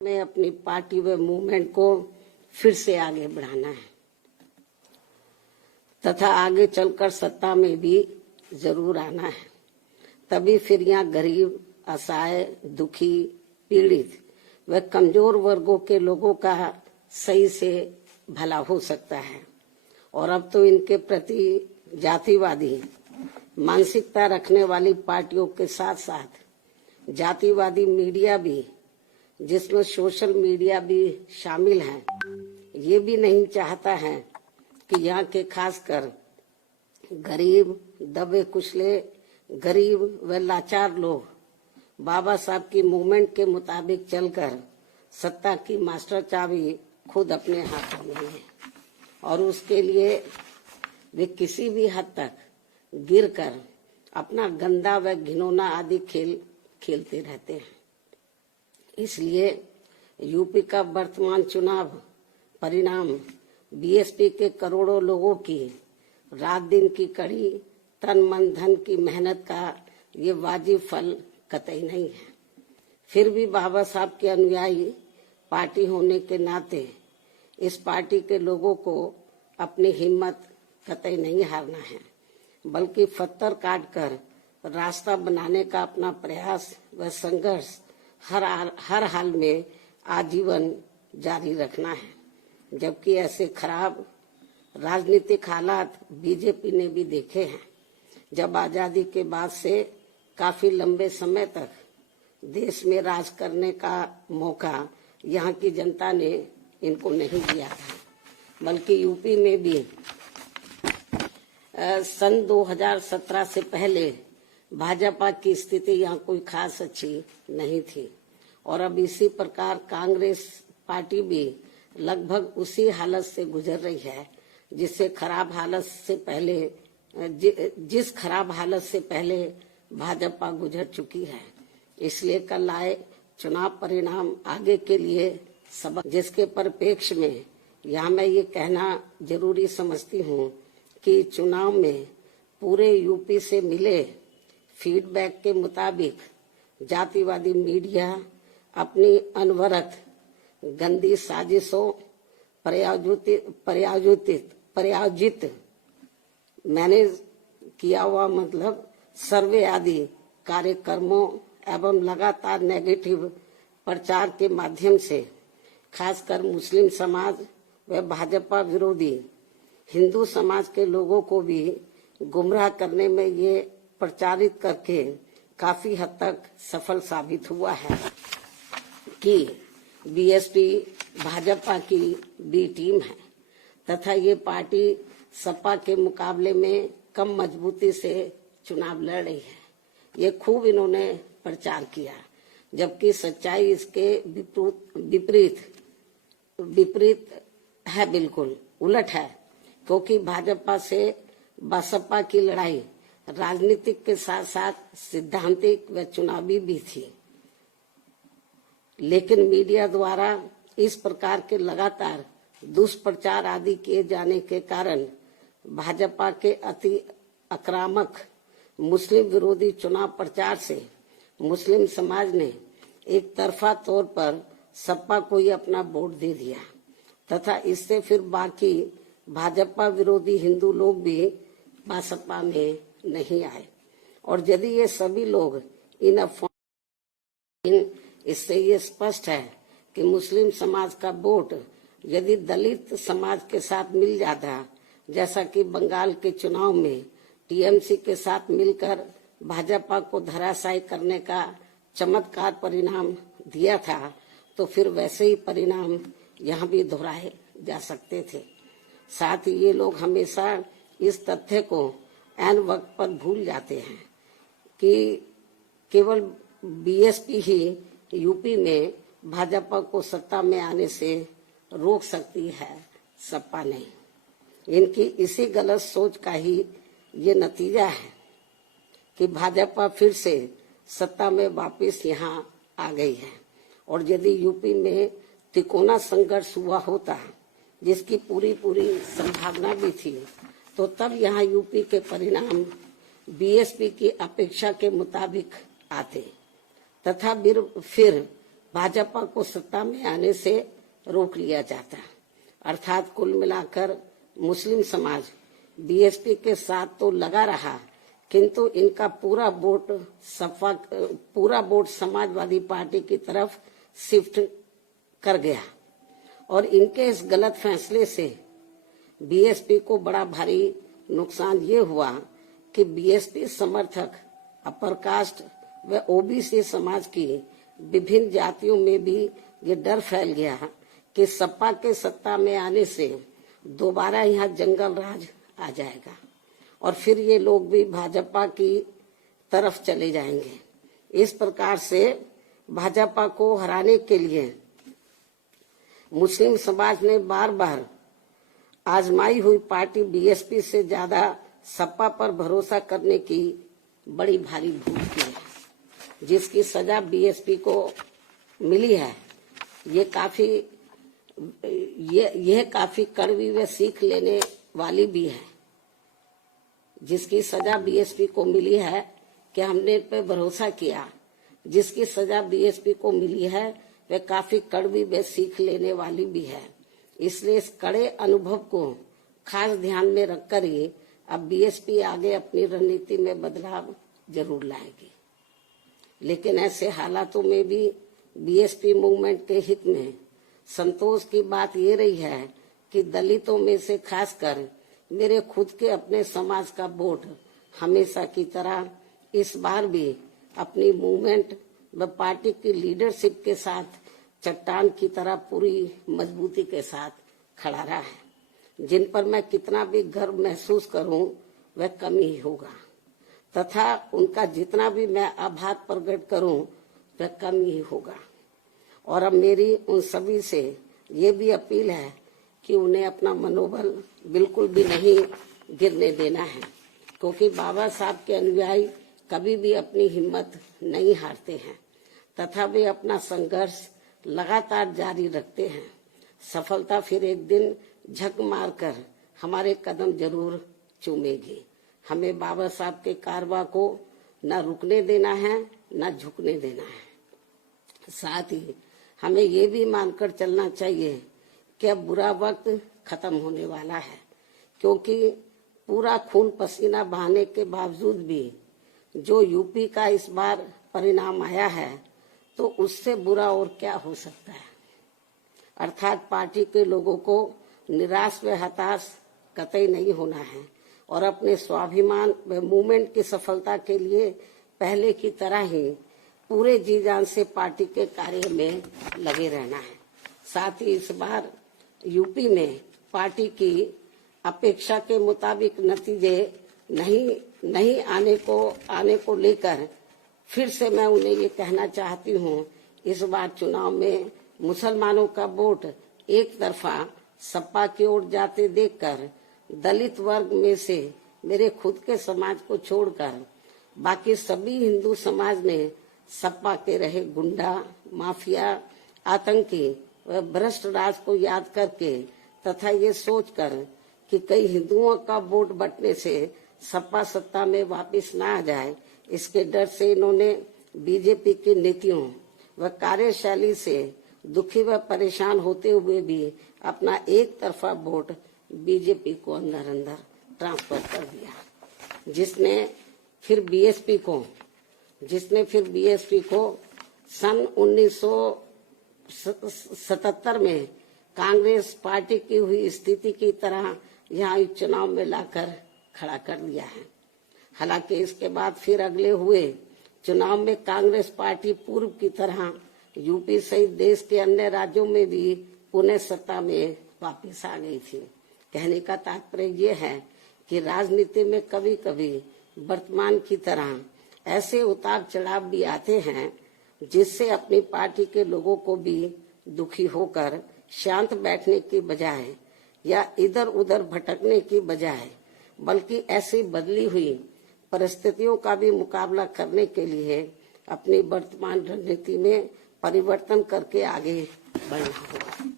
में अपनी पार्टी व मूवमेंट को फिर से आगे बढ़ाना है तथा आगे चलकर सत्ता में भी जरूर आना है। तभी फिर यहाँ गरीब, असहाय, दुखी, पीड़ित व कमजोर वर्गों के लोगों का सही से भला हो सकता है। और अब तो इनके प्रति जातिवादी मानसिकता रखने वाली पार्टियों के साथ साथ जातिवादी मीडिया भी, जिसमें सोशल मीडिया भी शामिल है, ये भी नहीं चाहता है कि यहाँ के खासकर गरीब, दबे कुचले, गरीब व लाचार लोग बाबा साहब की मूवमेंट के मुताबिक चलकर सत्ता की मास्टर चाबी खुद अपने हाथों में है और उसके लिए वे किसी भी हद तक गिरकर अपना गंदा व घिनौना आदि खेल खेलते रहते हैं। इसलिए यूपी का वर्तमान चुनाव परिणाम बीएसपी के करोड़ों लोगों की रात दिन की कड़ी तन मन धन की मेहनत का ये वाजिब फल कतई नहीं है। फिर भी बाबा साहब के अनुयायी पार्टी होने के नाते इस पार्टी के लोगों को अपनी हिम्मत कतई नहीं हारना है, बल्कि पत्थर काटकर रास्ता बनाने का अपना प्रयास व संघर्ष हर हाल में आजीवन जारी रखना है। जबकि ऐसे खराब राजनीतिक हालात बीजेपी ने भी देखे हैं, जब आजादी के बाद से काफी लंबे समय तक देश में राज करने का मौका यहाँ की जनता ने इनको नहीं दिया था, बल्कि यूपी में भी सन 2017 से पहले भाजपा की स्थिति यहाँ कोई खास अच्छी नहीं थी। और अब इसी प्रकार कांग्रेस पार्टी भी लगभग उसी हालत से गुजर रही है जिस खराब हालत से पहले भाजपा गुजर चुकी है। इसलिए कल आए चुनाव परिणाम आगे के लिए सबक, जिसके परिप्रेक्ष्य में यहाँ मैं ये कहना जरूरी समझती हूँ कि चुनाव में पूरे यूपी से मिले फीडबैक के मुताबिक जातिवादी मीडिया अपनी अनवरत गंदी साजिशों प्रायोजित मैनेज किया हुआ मतलब सर्वे आदि कार्यक्रमों एवं लगातार नेगेटिव प्रचार के माध्यम से खासकर मुस्लिम समाज व भाजपा विरोधी हिंदू समाज के लोगों को भी गुमराह करने में ये प्रचारित करके काफी हद तक सफल साबित हुआ है कि बीएसपी भाजपा की बी टीम है तथा ये पार्टी सपा के मुकाबले में कम मजबूती से चुनाव लड़ रही है। ये खूब इन्होंने प्रचार किया, जबकि सच्चाई इसके विपरीत है, बिल्कुल उलट है। क्योंकि भाजपा से बसपा की लड़ाई राजनीतिक के साथ साथ सिद्धांतिक व चुनावी भी थी, लेकिन मीडिया द्वारा इस प्रकार के लगातार दुष्प्रचार आदि किए जाने के कारण भाजपा के अति आक्रामक मुस्लिम विरोधी चुनाव प्रचार से मुस्लिम समाज ने एक तरफा तौर पर सपा को ही अपना वोट दे दिया तथा इससे फिर बाकी भाजपा विरोधी हिंदू लोग भी बसपा में नहीं आए। और यदि ये सभी लोग इन अफवाहों, इससे ये स्पष्ट है कि मुस्लिम समाज का वोट यदि दलित समाज के साथ मिल जाता, जैसा कि बंगाल के चुनाव में टीएमसी के साथ मिलकर भाजपा को धराशायी करने का चमत्कार परिणाम दिया था, तो फिर वैसे ही परिणाम यहाँ भी दोहराए जा सकते थे। साथ ही ये लोग हमेशा इस तथ्य को ऐन वक्त पर भूल जाते हैं कि केवल बीएसपी ही यूपी में भाजपा को सत्ता में आने से रोक सकती है, सपा नहीं। इनकी इसी गलत सोच का ही ये नतीजा है कि भाजपा फिर से सत्ता में वापस यहाँ आ गई है। और यदि यूपी में तिकोना संघर्ष हुआ होता, जिसकी पूरी संभावना भी थी, तो तब यहाँ यूपी के परिणाम बीएसपी की अपेक्षा के मुताबिक आते तथा फिर भाजपा को सत्ता में आने से रोक लिया जाता। अर्थात कुल मिलाकर मुस्लिम समाज बीएसपी के साथ तो लगा रहा, किंतु इनका पूरा वोट समाजवादी पार्टी की तरफ शिफ्ट कर गया और इनके इस गलत फैसले से बीएसपी को बड़ा भारी नुकसान ये हुआ कि बीएसपी समर्थक अपर कास्ट व ओबीसी समाज की विभिन्न जातियों में भी ये डर फैल गया कि सपा के सत्ता में आने से दोबारा यहाँ जंगल राज आ जाएगा और फिर ये लोग भी भाजपा की तरफ चले जाएंगे। इस प्रकार से भाजपा को हराने के लिए मुस्लिम समाज ने बार बार आजमाई हुई पार्टी बीएसपी से ज्यादा सपा पर भरोसा करने की बड़ी भारी भूल की है, जिसकी सजा बीएसपी को मिली है। यह काफी कड़वी व सीख लेने वाली भी है। जिसकी सजा बीएसपी को मिली है कि हमने पे भरोसा किया, जिसकी सजा बीएसपी को मिली है वह काफी कड़वी व सीख लेने वाली भी है। इसलिए इस कड़े अनुभव को खास ध्यान में रखकर ही अब बीएसपी आगे अपनी रणनीति में बदलाव जरूर लाएगी। लेकिन ऐसे हालातों में भी बीएसपी मूवमेंट के हित में संतोष की बात ये रही है कि दलितों में से खासकर मेरे खुद के अपने समाज का वोट हमेशा की तरह इस बार भी अपनी मूवमेंट व पार्टी की लीडरशिप के साथ चट्टान की तरह पूरी मजबूती के साथ खड़ा रहा है। जिन पर मैं कितना भी गर्व महसूस करूं वह कम ही होगा, तथा उनका जितना भी मैं आभार प्रकट करूं वह कम ही होगा। और अब मेरी उन सभी से ये भी अपील है कि उन्हें अपना मनोबल बिल्कुल भी नहीं गिरने देना है, क्योंकि बाबा साहब के अनुयायी कभी भी अपनी हिम्मत नहीं हारते हैं तथा वे अपना संघर्ष लगातार जारी रखते हैं। सफलता फिर एक दिन झक मारकर हमारे कदम जरूर चूमेगी। हमें बाबा साहब के कारवां को न रुकने देना है न झुकने देना है। साथ ही हमें ये भी मानकर चलना चाहिए कि अब बुरा वक्त खत्म होने वाला है, क्योंकि पूरा खून पसीना बहाने के बावजूद भी जो यूपी का इस बार परिणाम आया है तो उससे बुरा और क्या हो सकता है। अर्थात पार्टी के लोगों को निराश व हताश कतई नहीं होना है और अपने स्वाभिमान व मूवमेंट की सफलता के लिए पहले की तरह ही पूरे जी जान से पार्टी के कार्य में लगे रहना है। साथ ही इस बार यूपी में पार्टी की अपेक्षा के मुताबिक नतीजे नहीं आने को लेकर फिर से मैं उन्हें ये कहना चाहती हूँ, इस बार चुनाव में मुसलमानों का वोट एक तरफा सपा की ओर जाते देखकर दलित वर्ग में से मेरे खुद के समाज को छोड़कर बाकी सभी हिंदू समाज ने सपा के रहे गुंडा, माफिया, आतंकी व भ्रष्ट राज को याद करके तथा ये सोचकर कि कई हिंदुओं का वोट बंटने से सपा सत्ता में वापस न आ जाए, इसके डर से इन्होंने बीजेपी की नीतियों व कार्यशैली से दुखी व परेशान होते हुए भी अपना एक तरफा वोट बीजेपी को अंदर ट्रांसफर कर दिया, जिसने फिर बीएसपी को सन 1977 में कांग्रेस पार्टी की हुई स्थिति की तरह यहाँ चुनाव में लाकर खड़ा कर दिया है। हालांकि इसके बाद फिर अगले हुए चुनाव में कांग्रेस पार्टी पूर्व की तरह यूपी सहित देश के अन्य राज्यों में भी पुनः सत्ता में वापस आ गई थी। कहने का तात्पर्य ये है कि राजनीति में कभी कभी वर्तमान की तरह ऐसे उतार चढ़ाव भी आते हैं जिससे अपनी पार्टी के लोगों को भी दुखी होकर शांत बैठने की बजाय या इधर उधर भटकने की बजाय बल्कि ऐसी बदली हुई परिस्थितियों का भी मुकाबला करने के लिए अपनी वर्तमान रणनीति में परिवर्तन करके आगे बढ़ना होगा।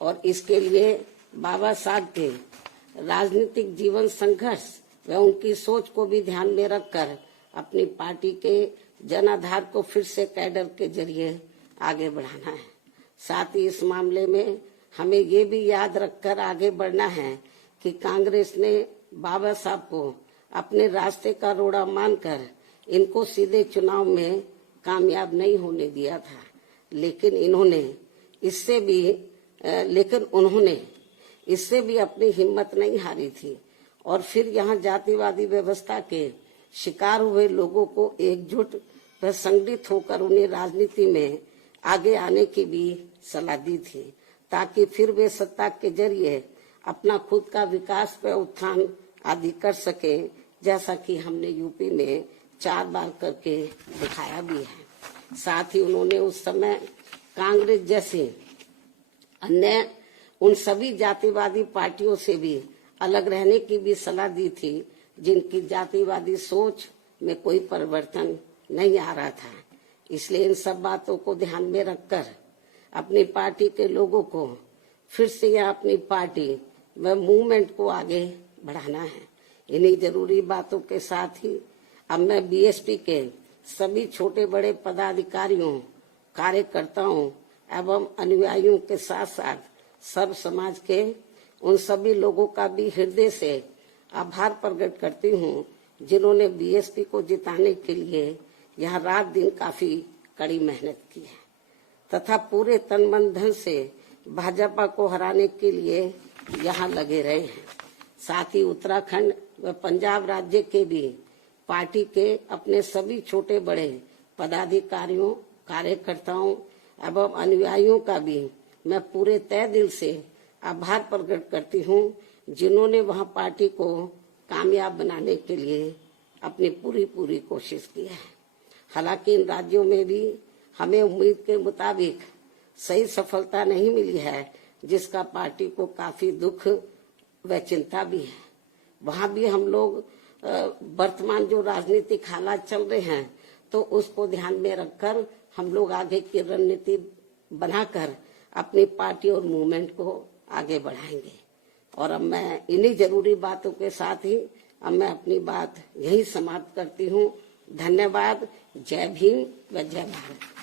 और इसके लिए बाबा साहब के राजनीतिक जीवन संघर्ष व उनकी सोच को भी ध्यान में रखकर अपनी पार्टी के जनाधार को फिर से कैडर के जरिए आगे बढ़ाना है। साथ ही इस मामले में हमें ये भी याद रखकर आगे बढ़ना है कि कांग्रेस ने बाबा साहब को अपने रास्ते का रोड़ा मानकर इनको सीधे चुनाव में कामयाब नहीं होने दिया था, लेकिन उन्होंने इससे भी अपनी हिम्मत नहीं हारी थी और फिर यहाँ जातिवादी व्यवस्था के शिकार हुए लोगों को एकजुट व संगठित होकर उन्हें राजनीति में आगे आने की भी सलाह दी थी, ताकि फिर वे सत्ता के जरिए अपना खुद का विकास व उत्थान आदि कर सके, जैसा कि हमने यूपी में 4 बार करके दिखाया भी है। साथ ही उन्होंने उस समय कांग्रेस जैसी अन्य उन सभी जातिवादी पार्टियों से भी अलग रहने की भी सलाह दी थी, जिनकी जातिवादी सोच में कोई परिवर्तन नहीं आ रहा था। इसलिए इन सब बातों को ध्यान में रखकर अपनी पार्टी के लोगों को फिर से यहाँ अपनी पार्टी व मूवमेंट को आगे बढ़ाना है। इन्हीं जरूरी बातों के साथ ही अब मैं बीएसपी के सभी छोटे बड़े पदाधिकारियों, कार्यकर्ताओं एवं अनुयायियों के साथ साथ सब समाज के उन सभी लोगों का भी हृदय से आभार प्रकट करती हूँ, जिन्होंने बीएसपी को जिताने के लिए यहाँ रात दिन काफी कड़ी मेहनत की है तथा पूरे तन मन धन से भाजपा को हराने के लिए यहाँ लगे रहे हैं। साथ ही उत्तराखंड व पंजाब राज्य के भी पार्टी के अपने सभी छोटे बड़े पदाधिकारियों, कार्यकर्ताओं एवं अनुयायियों का भी मैं पूरे तय दिल से आभार प्रकट करती हूँ, जिन्होंने वहाँ पार्टी को कामयाब बनाने के लिए अपनी पूरी कोशिश की है। हालांकि इन राज्यों में भी हमें उम्मीद के मुताबिक सही सफलता नहीं मिली है, जिसका पार्टी को काफी दुख व चिंता भी है। वहाँ भी हम लोग वर्तमान जो राजनीतिक हालात चल रहे हैं, तो उसको ध्यान में रखकर हम लोग आगे की रणनीति बनाकर अपनी पार्टी और मूवमेंट को आगे बढ़ाएंगे। और अब मैं इन्हीं जरूरी बातों के साथ ही अब मैं अपनी बात यही समाप्त करती हूँ। धन्यवाद। जय भीम व जय भारत।